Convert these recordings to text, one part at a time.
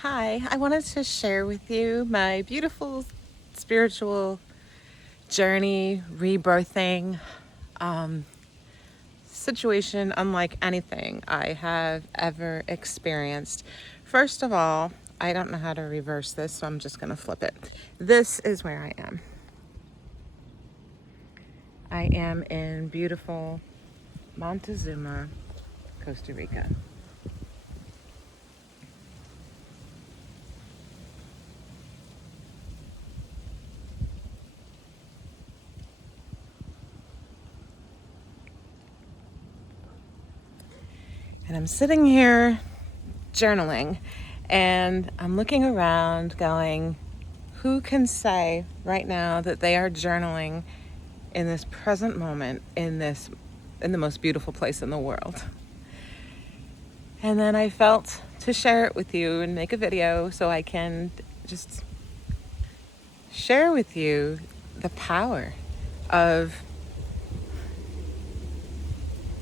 Hi, I wanted to share with you my beautiful spiritual journey, rebirthing situation unlike anything I have ever experienced. First of all, I don't know how to reverse this, so I'm just going to flip it. This is where I am. I am in beautiful Montezuma, Costa Rica. And I'm sitting here journaling, and I'm looking around going, who can say right now that they are journaling in this present moment in the most beautiful place in the world? And then I felt to share it with you and make a video so I can just share with you the power of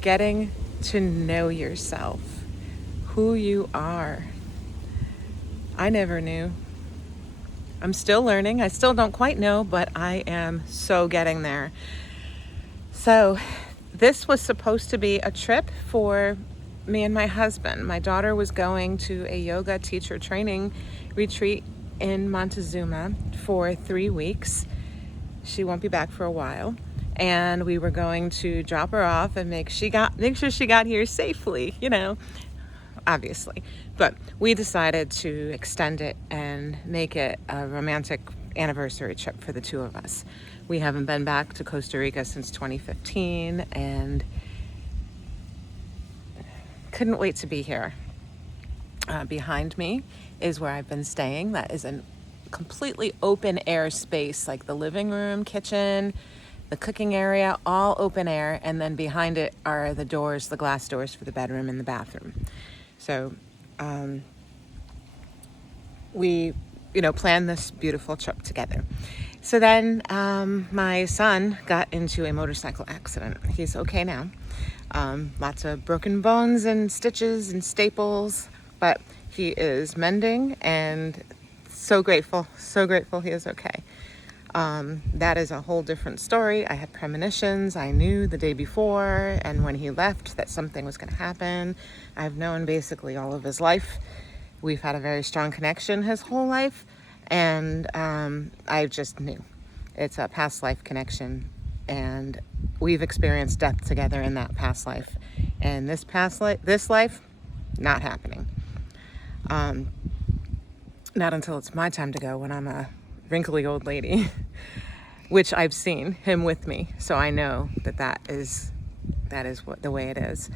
getting to know yourself, who you are. I never knew. I'm still learning. I still don't quite know, but I am so getting there. So this was supposed to be a trip for me and my husband. My daughter was going to a yoga teacher training retreat in Montezuma for 3 weeks. She won't be back for a while. And we were going to drop her off and make sure she got here safely, obviously. But we decided to extend it and make it a romantic anniversary trip for the two of us. We haven't been back to Costa Rica since 2015 and couldn't wait to be here. Behind me is where I've been staying. That is a completely open air space, like the living room, kitchen, the cooking area, all open air. And then behind it are the doors, the glass doors for the bedroom and the bathroom. So we, planned this beautiful trip together. So then my son got into a motorcycle accident. He's okay now. Lots of broken bones and stitches and staples, but he is mending and so grateful he is okay. That is a whole different story. I had premonitions. I knew the day before and when he left that something was going to happen. I've known basically all of his life. We've had a very strong connection his whole life, and I just knew. It's a past life connection, and we've experienced death together in that past life. And this life, not happening. Not until it's my time to go, when I'm a wrinkly old lady, which I've seen him with me, so I know that is what the way it is.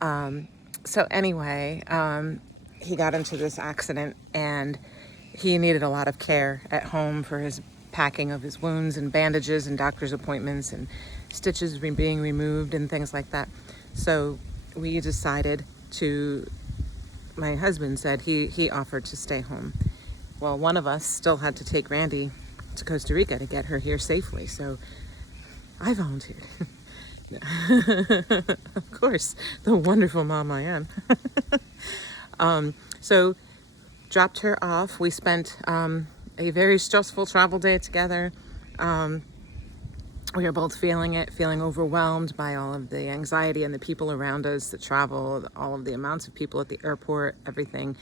So anyway, he got into this accident and he needed a lot of care at home for his packing of his wounds and bandages and doctor's appointments and stitches being removed and things like that. So we decided my husband said he offered to stay home. Well, one of us still had to take Randy to Costa Rica to get her here safely, so I volunteered. Of course, the wonderful mom I am. So dropped her off. We spent a very stressful travel day together. We were both feeling overwhelmed by all of the anxiety and the people around us, the travel, all of the amounts of people at the airport, everything.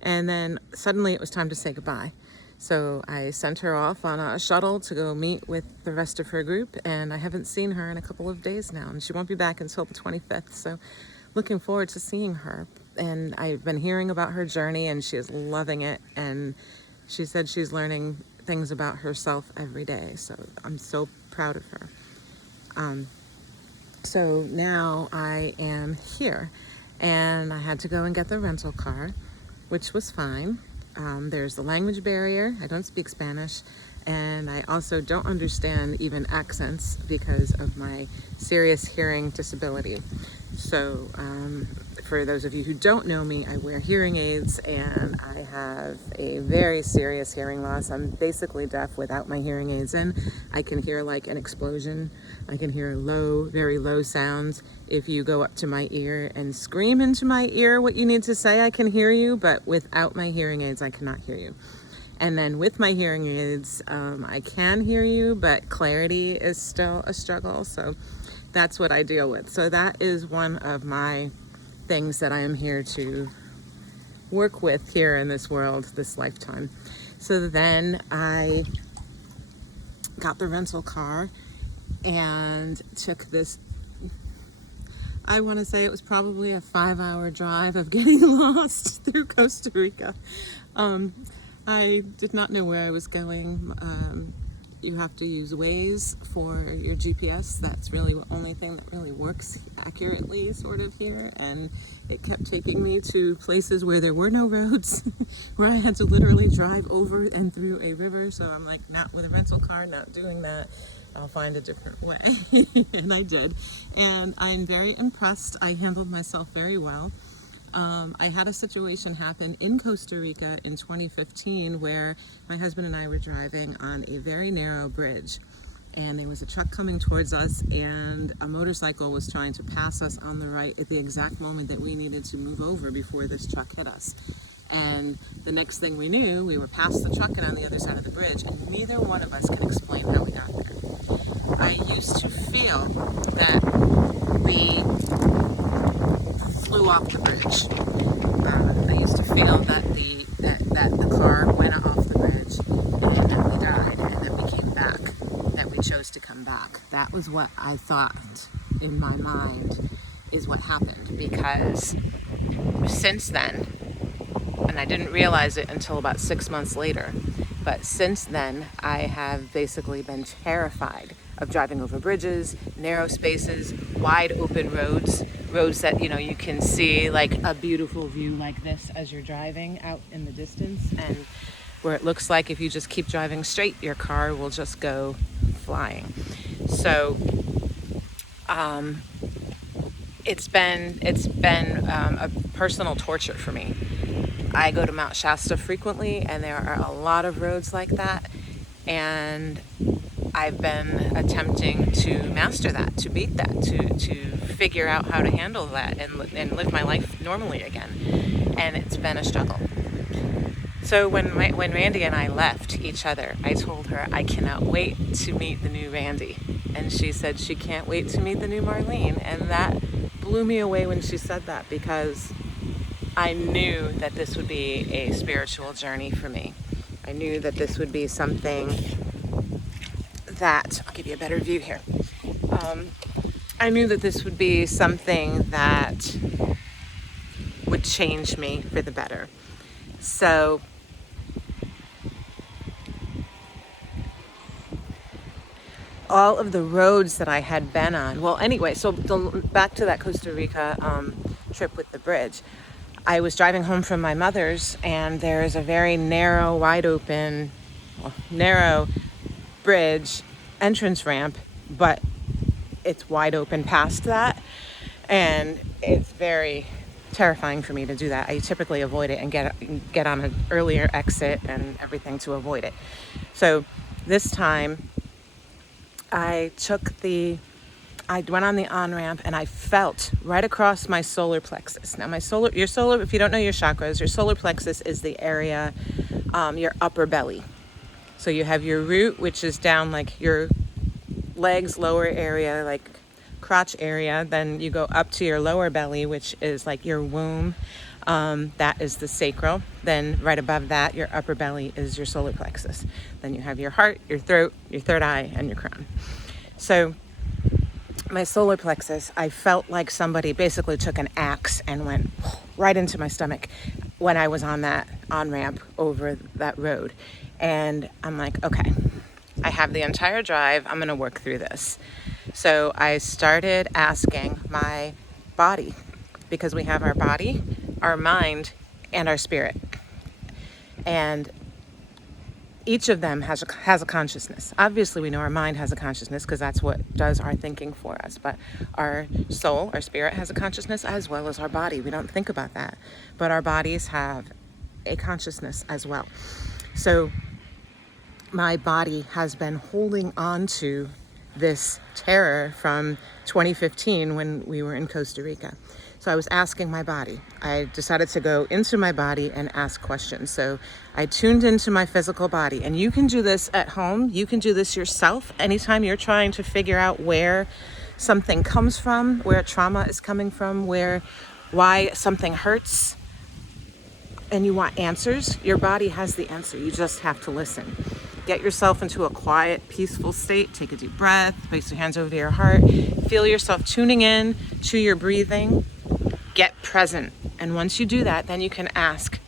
And then suddenly it was time to say goodbye. So I sent her off on a shuttle to go meet with the rest of her group, and I haven't seen her in a couple of days now, and she won't be back until the 25th. So looking forward to seeing her. And I've been hearing about her journey, and she is loving it. And she said she's learning things about herself every day. So I'm so proud of her. So now I am here, and I had to go and get the rental car, which was fine. There's the language barrier. I don't speak Spanish, and I also don't understand even accents because of my serious hearing disability. So for those of you who don't know me, I wear hearing aids and I have a very serious hearing loss. I'm basically deaf without my hearing aids in. I can hear like an explosion. I can hear low, very low sounds. If you go up to my ear and scream into my ear what you need to say, I can hear you, but without my hearing aids, I cannot hear you. And then with my hearing aids, I can hear you, but clarity is still a struggle. So that's what I deal with. So that is one of my things that I am here to work with here in this world, this lifetime. So then I got the rental car and took this, I want to say it was probably a 5-hour drive of getting lost through Costa Rica. I did not know where I was going. You have to use Waze for your GPS. That's really the only thing that really works accurately sort of here. And it kept taking me to places where there were no roads, where I had to literally drive over and through a river. So I'm like, not with a rental car, not doing that. I'll find a different way. And I did. And I'm very impressed. I handled myself very well. I had a situation happen in Costa Rica in 2015 where my husband and I were driving on a very narrow bridge, and there was a truck coming towards us and a motorcycle was trying to pass us on the right at the exact moment that we needed to move over before this truck hit us. And the next thing we knew, we were past the truck and on the other side of the bridge, and neither one of us can explain how we got there. I used to feel that we flew off the bridge. I used to feel that the car went off the bridge and that we died and that we came back, that we chose to come back. That was what I thought in my mind is what happened, because since then, and I didn't realize it until about 6 months later, but since then I have basically been terrified of driving over bridges, narrow spaces, wide open roads that, you know, you can see like a beautiful view like this as you're driving out in the distance, and where it looks like if you just keep driving straight, your car will just go flying. So it's been a personal torture for me. I go to Mount Shasta frequently, and there are a lot of roads like that, and I've been attempting to master that, to beat that, to figure out how to handle that and live my life normally again. And it's been a struggle. So when Randy and I left each other, I told her I cannot wait to meet the new Randy. And she said she can't wait to meet the new Marlene. And that blew me away when she said that, because I knew that this would be a spiritual journey for me. I knew that this would be something that, I'll give you a better view here. I knew that this would be something that would change me for the better. So all of the roads that I had been on, well, anyway, so back to that Costa Rica trip with the bridge. I was driving home from my mother's, and there is a very narrow, wide open, narrow bridge entrance ramp, but it's wide open past that, and it's very terrifying for me to do that. I typically avoid it and get on an earlier exit and everything to avoid it. So this time I went on the on-ramp, and I felt right across my solar plexus. Now your solar, if you don't know your chakras, your solar plexus is the area, your upper belly. So you have your root, which is down like your legs, lower area, like crotch area. Then you go up to your lower belly, which is like your womb. That is the sacral. Then right above that, your upper belly is your solar plexus. Then you have your heart, your throat, your third eye, and your crown. So my solar plexus, I felt like somebody basically took an axe and went right into my stomach when I was on that on-ramp over that road. And I'm like, okay, I have the entire drive. I'm going to work through this. So I started asking my body, because we have our body, our mind, and our spirit. And each of them has a consciousness. Obviously, we know our mind has a consciousness because that's what does our thinking for us. But our soul, our spirit, has a consciousness as well as our body. We don't think about that. But our bodies have a consciousness as well. So my body has been holding on to this terror from 2015 when we were in Costa Rica. So I was asking my body. I decided to go into my body and ask questions. So I tuned into my physical body. And you can do this at home. You can do this yourself. Anytime you're trying to figure out where something comes from, where trauma is coming from, why something hurts, and you want answers, your body has the answer. You just have to listen. Get yourself into a quiet, peaceful state. Take a deep breath. Place your hands over your heart. Feel yourself tuning in to your breathing. Get present. And once you do that, then you can ask,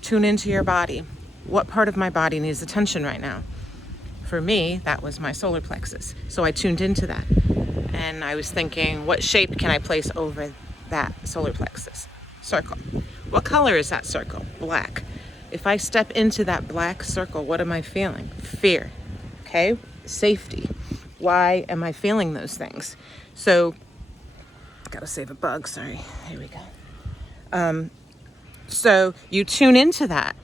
tune into your body. What part of my body needs attention right now? For me, that was my solar plexus. So I tuned into that. And I was thinking, what shape can I place over that solar plexus? Circle. What color is that circle? Black. If I step into that black circle, what am I feeling? Fear. Okay? Safety. Why am I feeling those things? So, gotta save a bug, sorry. Here we go. So you tune into that.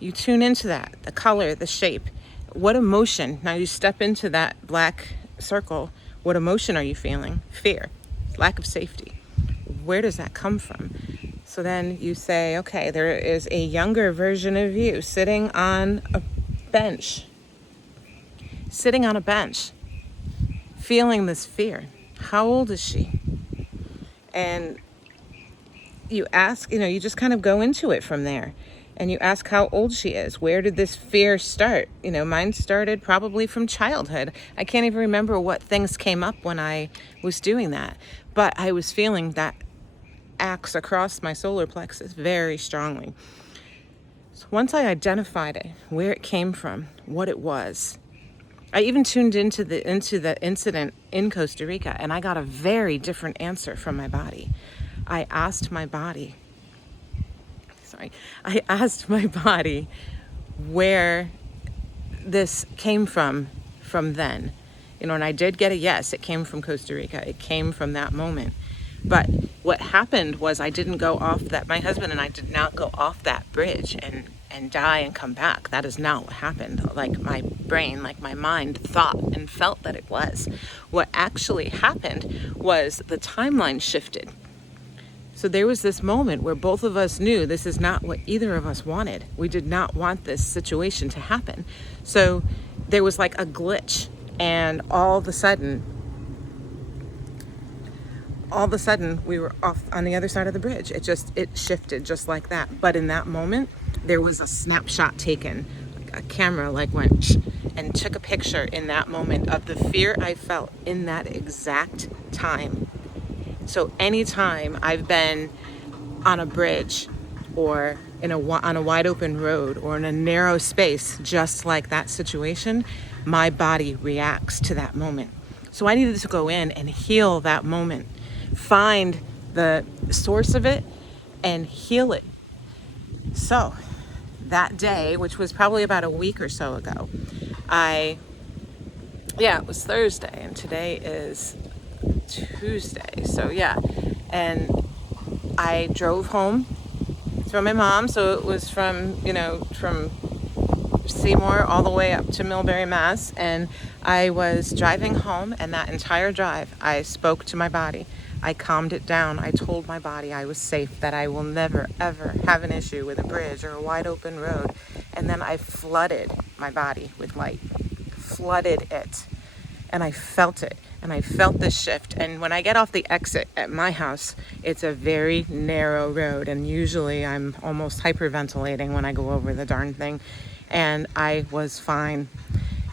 You tune into that. The color, the shape. What emotion? Now you step into that black circle. What emotion are you feeling? Fear. Lack of safety. Where does that come from? So then you say, okay, there is a younger version of you sitting on a bench. Sitting on a bench. Feeling this fear. How old is she? And you ask, you just kind of go into it from there. And you ask how old she is. Where did this fear start? Mine started probably from childhood. I can't even remember what things came up when I was doing that. But I was feeling that axe across my solar plexus very strongly. So once I identified it, where it came from, what it was, I even tuned into the incident in Costa Rica, and I got a very different answer from my body. I asked my body where this came from then. And I did get a yes, it came from Costa Rica. It came from that moment. But what happened was my husband and I did not go off that bridge and die and come back. That is not what happened. Like my brain, like my mind thought and felt that it was. What actually happened was the timeline shifted. So there was this moment where both of us knew this is not what either of us wanted. We did not want this situation to happen. So there was like a glitch, and all of a sudden we were off on the other side of the bridge. It shifted just like that. But in that moment, there was a snapshot taken. A camera went and took a picture in that moment of the fear I felt in that exact time. So anytime I've been on a bridge or on a wide open road or in a narrow space, just like that situation, my body reacts to that moment. So I needed to go in and heal that moment, find the source of it and heal it. So that day, which was probably about a week or so ago, it was Thursday and today is Tuesday. So and I drove home from my mom. So it was from Seymour all the way up to Millbury, Mass. And I was driving home, and that entire drive, I spoke to my body. I calmed it down. I told my body I was safe, that I will never, ever have an issue with a bridge or a wide open road. And then I flooded my body with light, flooded it. And I felt it. And I felt this shift. And when I get off the exit at my house, it's a very narrow road. And usually I'm almost hyperventilating when I go over the darn thing. And I was fine.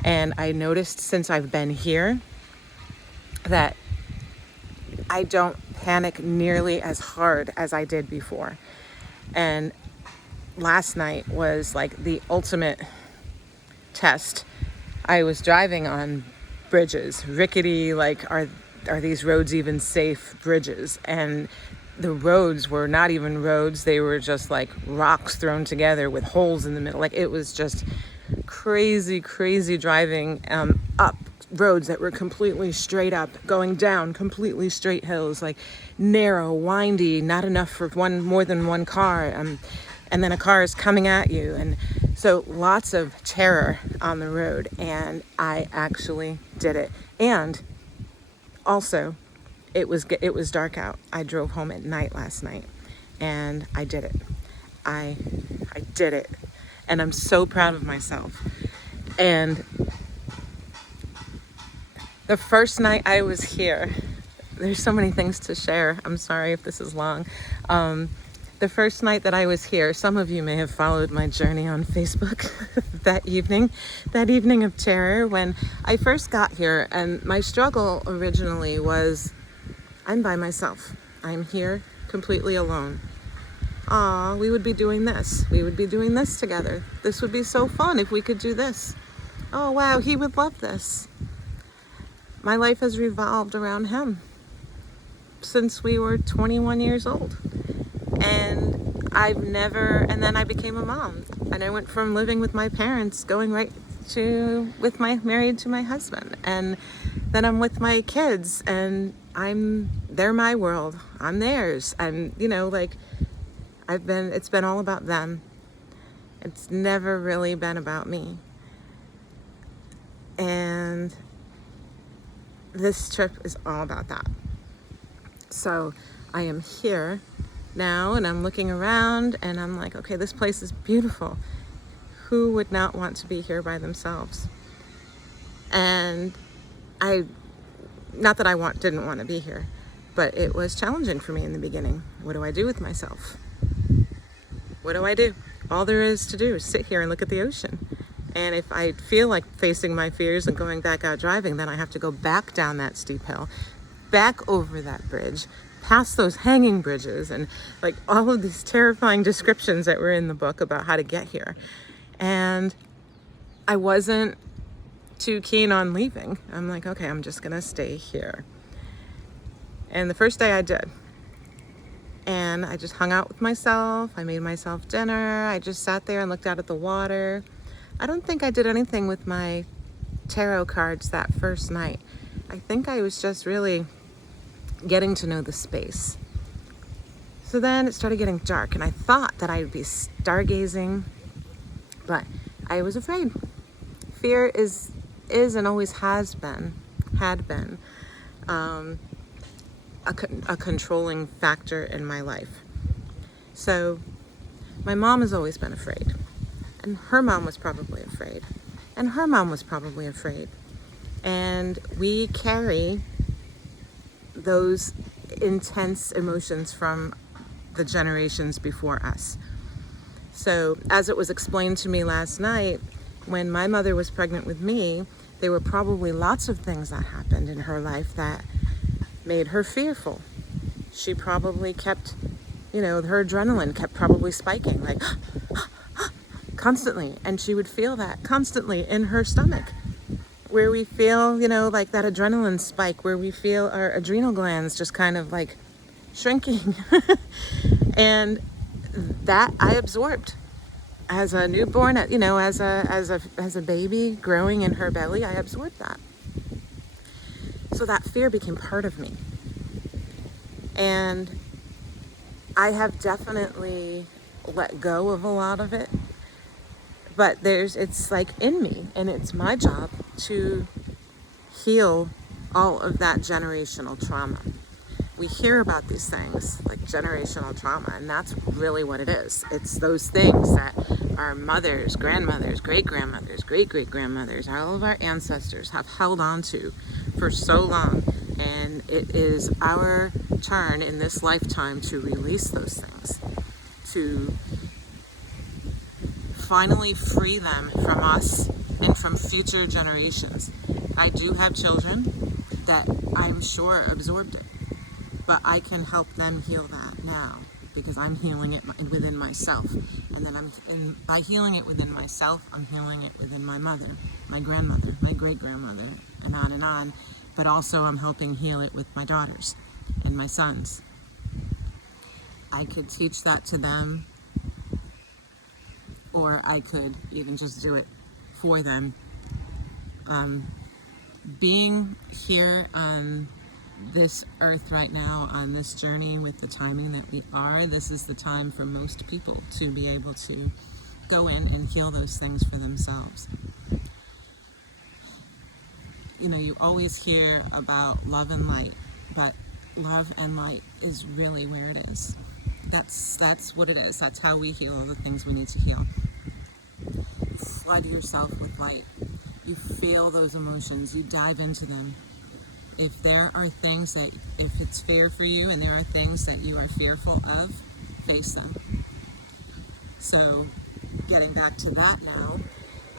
And I noticed since I've been here that I don't panic nearly as hard as I did before. And last night was like the ultimate test. I was driving on bridges, rickety, are these roads even safe bridges? And the roads were not even roads. They were just like rocks thrown together with holes in the middle. It was just crazy, crazy driving up roads that were completely straight up, going down completely straight hills, like narrow, windy, not enough for more than one car, and then a car is coming at you, and so lots of terror on the road. And I actually did it. And also, it was dark out. I drove home at night last night, and I did it. I did it, and I'm so proud of myself. And the first night I was here, there's so many things to share. I'm sorry if this is long. The first night that I was here, some of you may have followed my journey on Facebook that evening of terror when I first got here. And my struggle originally was, I'm by myself. I'm here completely alone. Aw, we would be doing this. We would be doing this together. This would be so fun if we could do this. Oh, wow, he would love this. My life has revolved around him since we were 21 years old. And and then I became a mom. And I went from living with my parents, going right to, married to my husband. And then I'm with my kids, and they're my world. I'm theirs. And, it's been all about them. It's never really been about me. And this trip is all about that. So I am here now, and I'm looking around, and I'm like, okay, this place is beautiful. Who would not want to be here by themselves? And not that I didn't want to be here, but it was challenging for me in the beginning. What do I do with myself? What do I do? All there is to do is sit here and look at the ocean. And if I feel like facing my fears and going back out driving, then I have to go back down that steep hill, back over that bridge, past those hanging bridges, and like all of these terrifying descriptions that were in the book about how to get here. And I wasn't too keen on leaving. I'm like, okay, I'm just gonna stay here. And the first day I did. And I just hung out with myself. I made myself dinner. I just sat there and looked out at the water. I don't think I did anything with my tarot cards that first night. I think I was just really getting to know the space. So then it started getting dark, and I thought that I would be stargazing, but I was afraid. Fear is and always had been a controlling factor in my life. So my mom has always been afraid, and her mom was probably afraid, and her mom was probably afraid. And we carry those intense emotions from the generations before us. So as it was explained to me last night, when my mother was pregnant with me, there were probably lots of things that happened in her life that made her fearful. She probably kept, her adrenaline kept probably spiking, like constantly. And she would feel that constantly in her stomach, where we feel, like that adrenaline spike, where we feel our adrenal glands just kind of like shrinking. And that I absorbed as a newborn, as a baby growing in her belly. I absorbed that. So that fear became part of me. And I have definitely let go of a lot of it. But it's like in me, and it's my job to heal all of that generational trauma. We hear about these things like generational trauma, and that's really what it is. It's those things that our mothers, grandmothers, great-grandmothers, great-great-grandmothers, all of our ancestors have held on to for so long. And it is our turn in this lifetime to release those things, to finally free them from us and from future generations. I do have children that I'm sure absorbed it, but I can help them heal that now because I'm healing it within myself. And then by healing it within myself, I'm healing it within my mother, my grandmother, my great-grandmother, and on and on. But also I'm helping heal it with my daughters and my sons. I could teach that to them, or I could even just do it for them. Being here on this earth right now, on this journey with the timing that we are, this is the time for most people to be able to go in and heal those things for themselves. You know, you always hear about love and light, but love and light is really where it is. That's what it is. That's how we heal all the things we need to heal. Flood yourself with light. You feel those emotions. You dive into them. If there are things that, if it's fear for you and there are things that you are fearful of, face them. So, getting back to that now,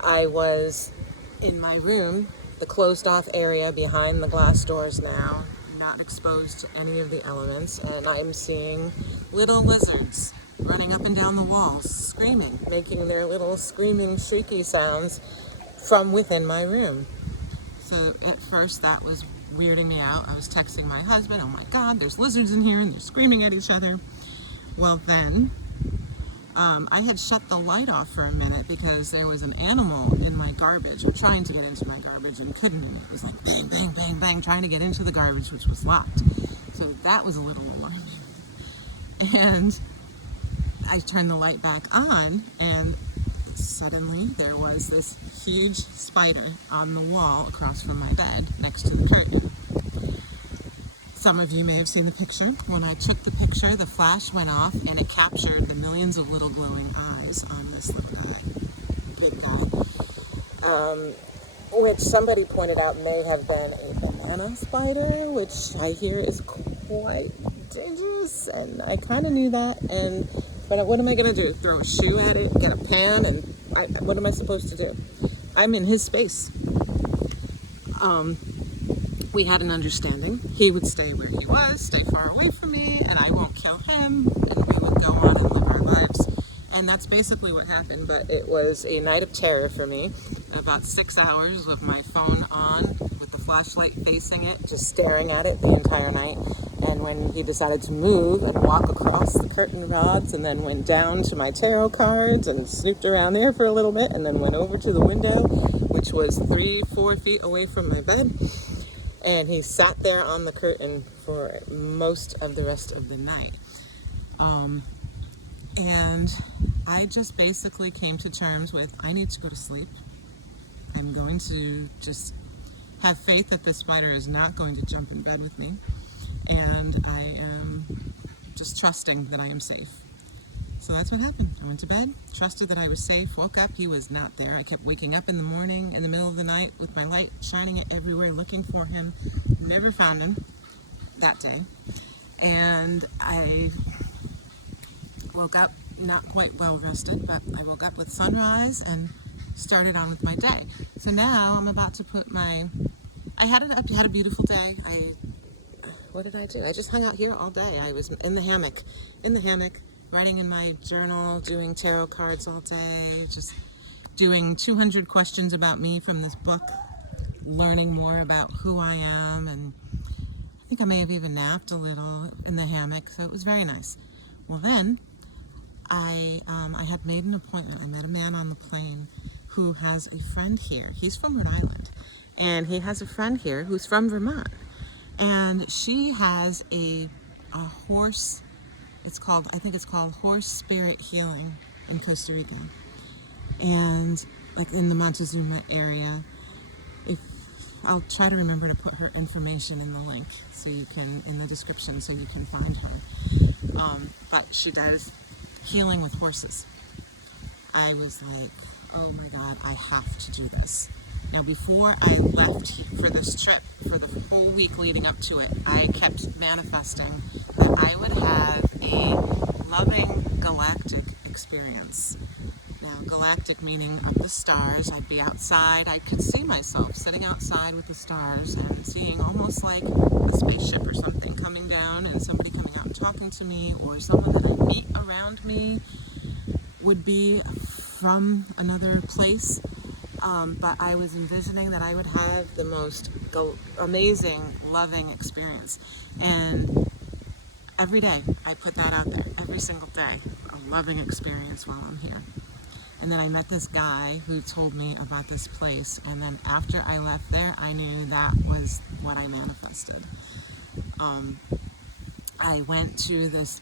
I was in my room, the closed off area behind the glass doors now, not exposed to any of the elements, and I'm seeing little lizards running up and down the walls, screaming, making their little screaming, shrieky sounds from within my room. So at first that was weirding me out. I was texting my husband, oh my God, there's lizards in here and they're screaming at each other. Well then, I had shut the light off for a minute because there was an animal in my garbage, or trying to get into my garbage, and couldn't. It was like bang, bang, bang, bang, trying to get into the garbage, which was locked. So that was a little alarming. And I turned the light back on, and suddenly there was this huge spider on the wall across from my bed next to the curtain. Some of you may have seen the picture. When I took the picture, the flash went off and it captured the millions of little glowing eyes on this little guy, big guy, which somebody pointed out may have been a banana spider, which I hear is quite dangerous, and I kind of knew that. But what am I going to do? Throw a shoe at it, get a pan, and what am I supposed to do? I'm in his space. We had an understanding. He would stay where he was, stay far away from me, and I won't kill him, and we would go on and live our lives. And that's basically what happened, but it was a night of terror for me. About 6 hours with my phone on, with the flashlight facing it, just staring at it the entire night. And when he decided to move and walk across the curtain rods and then went down to my tarot cards and snooped around there for a little bit and then went over to the window, which was 3-4 feet away from my bed. And he sat there on the curtain for most of the rest of the night. And I just basically came to terms with, I need to go to sleep. I'm going to just have faith that this spider is not going to jump in bed with me. And I am just trusting that I am safe. So that's what happened. I went to bed, trusted that I was safe, woke up, he was not there. I kept waking up in the morning, in the middle of the night, with my light shining it everywhere, looking for him. Never found him that day. And I woke up not quite well rested, but I woke up with sunrise and started on with my day. So now I'm about to put I had a beautiful day. What did I do? I just hung out here all day. I was in the hammock, writing in my journal, doing tarot cards all day, just doing 200 questions about me from this book, learning more about who I am, and I think I may have even napped a little in the hammock, so it was very nice. Well then, I had made an appointment. I met a man on the plane who has a friend here. He's from Rhode Island, and he has a friend here who's from Vermont. And she has a horse, I think it's called Horse Spirit Healing in Costa Rica. And like in the Montezuma area. I'll try to remember to put her information in the link so you can, in the description, so you can find her. But she does healing with horses. I was like, oh my God, I have to do this. Now, before I left for this trip, for the whole week leading up to it, I kept manifesting that I would have a loving galactic experience. Now, galactic meaning of the stars. I'd be outside. I could see myself sitting outside with the stars and seeing almost like a spaceship or something coming down, and somebody coming out and talking to me, or someone that I meet around me would be from another place. But I was envisioning that I would have the most amazing, loving experience. And every day, I put that out there. Every single day, a loving experience while I'm here. And then I met this guy who told me about this place. And then after I left there, I knew that was what I manifested. I went to this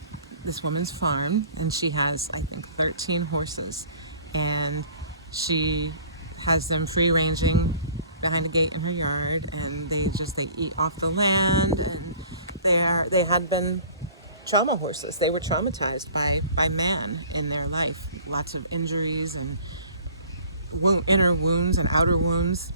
woman's farm, and she has, I think, 13 horses. And she has them free ranging behind a gate in her yard, and they eat off the land, and they had been trauma horses. They were traumatized by man in their life. Lots of injuries and inner wounds and outer wounds.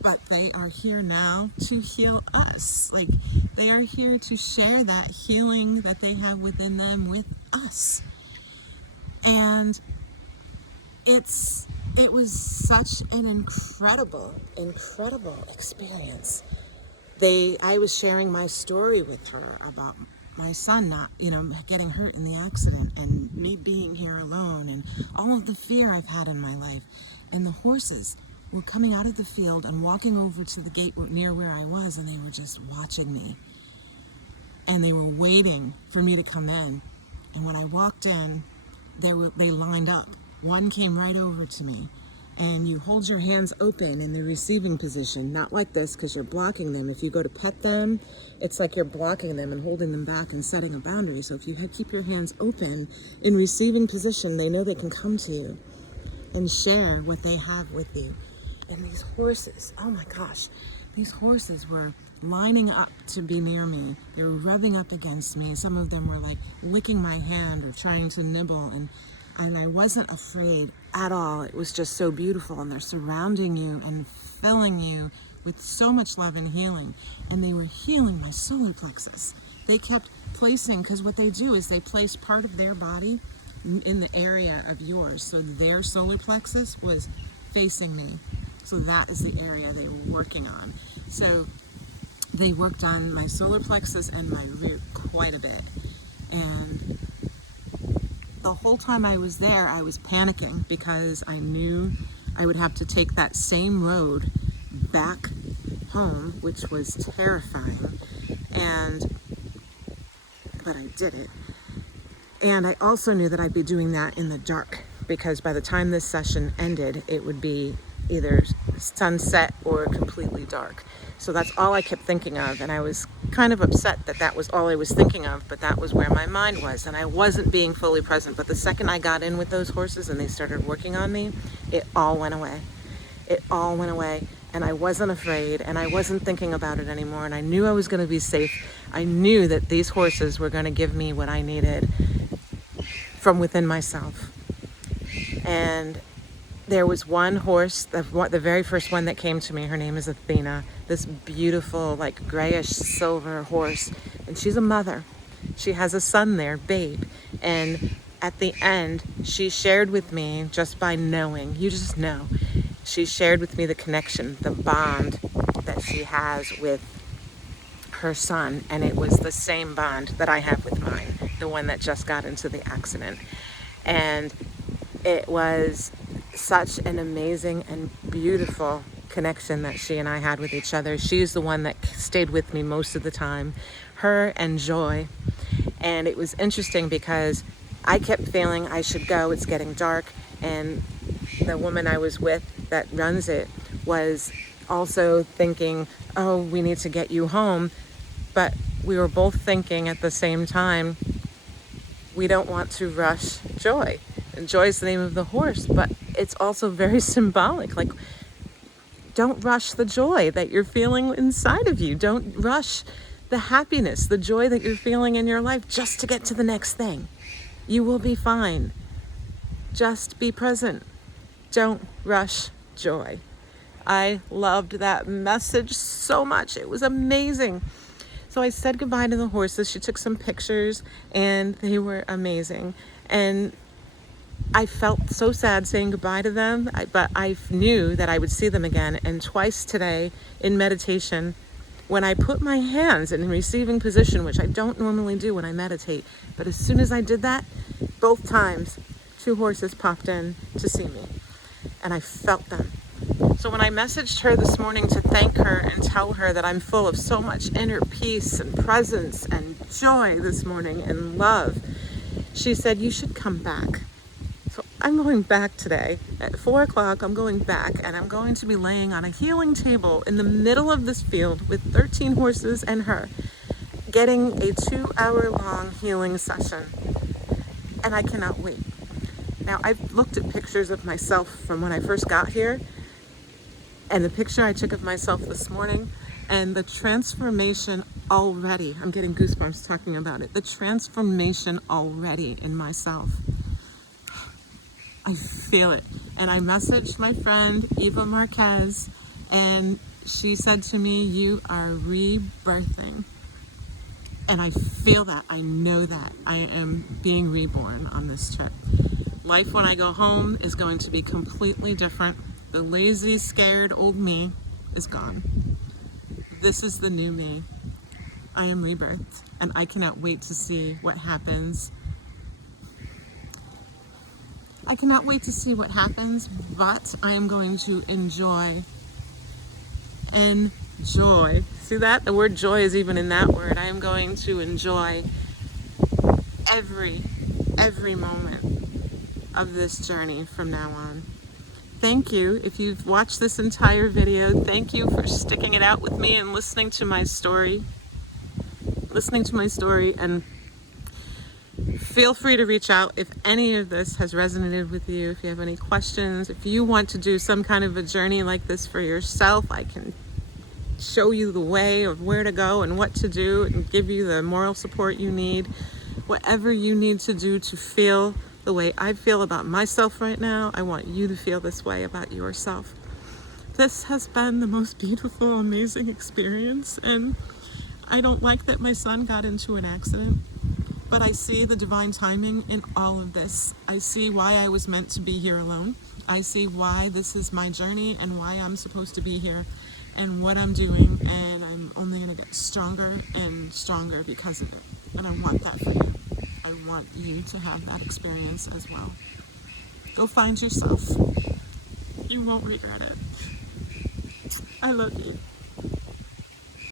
But they are here now to heal us. Like, they are here to share that healing that they have within them with us. And it was such an incredible experience. I was sharing my story with her about my son not, getting hurt in the accident, and me being here alone, and all of the fear I've had in my life. And the horses were coming out of the field and walking over to the gate near where I was, and they were just watching me. And they were waiting for me to come in. And when I walked in, they lined up. One came right over to me. And you hold your hands open in the receiving position, not like this because you're blocking them. If you go to pet them, it's like you're blocking them and holding them back and setting a boundary. So if you keep your hands open in receiving position, they know they can come to you and share what they have with you. And these horses, oh my gosh, these horses were lining up to be near me. They were rubbing up against me, and some of them were like licking my hand or trying to nibble, and I wasn't afraid at all. It was just so beautiful, and they're surrounding you and filling you with so much love and healing. And they were healing my solar plexus. They kept placing, because what they do is they place part of their body in the area of yours. So their solar plexus was facing me. So that is the area they were working on. So they worked on my solar plexus and my root quite a bit. And the whole time I was there, I was panicking because I knew I would have to take that same road back home, which was terrifying. But I did it. And I also knew that I'd be doing that in the dark, because by the time this session ended, it would be either sunset or completely dark. So that's all I kept thinking of, and I was kind of upset that that was all I was thinking of, but that was where my mind was, and I wasn't being fully present. But the second I got in with those horses and they started working on me, it all went away. It all went away, and I wasn't afraid, and I wasn't thinking about it anymore, and I knew I was going to be safe. I knew that these horses were going to give me what I needed from within myself. And there was one horse, the very first one that came to me. Her name is Athena, this beautiful, like grayish silver horse. And she's a mother. She has a son there, Babe. And at the end, she shared with me, just by knowing, you just know, she shared with me the connection, the bond that she has with her son. And it was the same bond that I have with mine, the one that just got into the accident. And it was such an amazing and beautiful connection that she and I had with each other. She's the one that stayed with me most of the time, her and Joy. And it was interesting because I kept feeling I should go, it's getting dark, and the woman I was with that runs it was also thinking, oh, we need to get you home. But we were both thinking at the same time, we don't want to rush Joy. And Joy's the name of the horse, but it's also very symbolic. Like, don't rush the joy that you're feeling inside of you. Don't rush the happiness, the joy that you're feeling in your life just to get to the next thing. You will be fine. Just be present. Don't rush joy. I loved that message so much. It was amazing. So I said goodbye to the horses. She took some pictures, and they were amazing. And I felt so sad saying goodbye to them, but I knew that I would see them again. And twice today in meditation, when I put my hands in receiving position, which I don't normally do when I meditate, but as soon as I did that, both times, 2 horses popped in to see me, and I felt them. So when I messaged her this morning to thank her and tell her that I'm full of so much inner peace and presence and joy this morning and love, she said, you should come back. So I'm going back today. At 4 o'clock, I'm going back, and I'm going to be laying on a healing table in the middle of this field with 13 horses and her, getting a 2-hour-long healing session. And I cannot wait. Now, I've looked at pictures of myself from when I first got here, and the picture I took of myself this morning, and the transformation already, I'm getting goosebumps talking about it, the transformation already in myself. I feel it. And I messaged my friend Eva Marquez, and she said to me, you are rebirthing. And I feel that. I know that. I am being reborn on this trip. Life when I go home is going to be completely different. The lazy, scared old me is gone. This is the new me. I am rebirthed, and I cannot wait to see what happens. I cannot wait to see what happens, but I am going to enjoy. See that? The word joy is even in that word. I am going to enjoy every moment of this journey from now on. Thank you. If you've watched this entire video, thank you for sticking it out with me and listening to my story. And feel free to reach out if any of this has resonated with you, if you have any questions, if you want to do some kind of a journey like this for yourself. I can show you the way of where to go and what to do and give you the moral support you need. Whatever you need to do to feel the way I feel about myself right now, I want you to feel this way about yourself. This has been the most beautiful, amazing experience, and I don't like that my son got into an accident, but I see the divine timing in all of this. I see why I was meant to be here alone. I see why this is my journey and why I'm supposed to be here and what I'm doing, and I'm only going to get stronger and stronger because of it. And I want that for you. I want you to have that experience as well. Go find yourself. You won't regret it. I love you.